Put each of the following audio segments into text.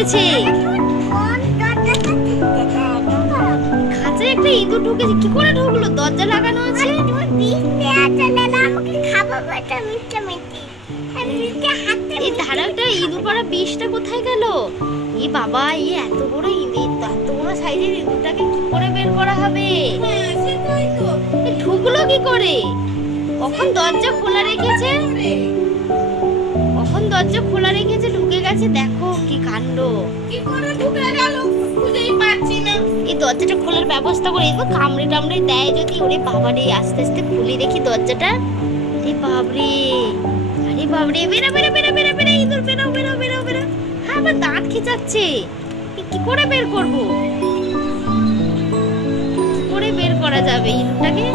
হয়েছে? খাঁচায় একটা ইঁদুর ঢুকেছে। কি করে ঢুকলো? দরজা লাগানো আছে। এই ধারা একটা ইঁদুর পাড়া বিষটা কোথায় গেল? এই বাবা, এই এত বড় ইঁদুর, এত বড় সাইজের ইঁদুরটাকে কি করে বের করা হবে? ঢুকলো কি করে? কখন দরজা খোলা রেখেছে? কখন দরজা খোলা রেখেছে ঢুকে গেছে? দেখো কি কাণ্ড! কি করে ঢুকে গেল খুঁজেই পাচ্ছি না। এই দরজাটা খোলার ব্যবস্থা করে এবার কামড়ে টামড়ে দেয় যদি। ওরে বাবা রে, আস্তে আস্তে খুলে দেখি দরজাটা। আরে বাবরে, আরে বাবরে, বেরা বেরা বেরা বেরা বেরা, ইঁদুর বেরো বেরো বেরো বেরো। হ্যাঁ, আবার দাঁত খিচাচ্ছে। কি করে বের করব? কি করে বের করা যাবে ইঁদুরটাকে?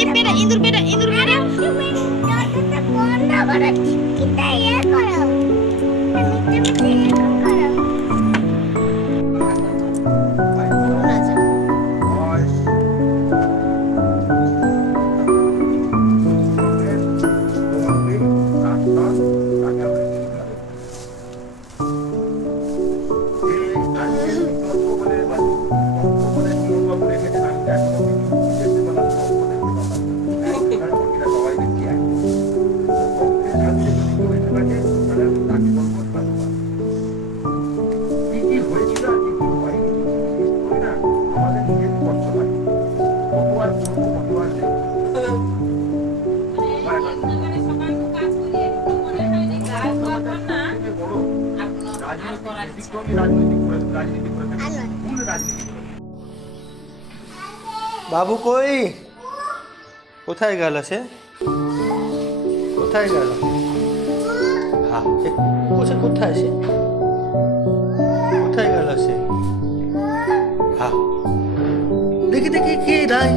এই বেরা, ইঁদুর বেরা, ইঁদুর বেরা। বাবু কই? কোথায় গেল সে? কোথায় গেল? কোথায় সে? কোথায় গেল সে? দেখি দেখি কে দাঁড়ায়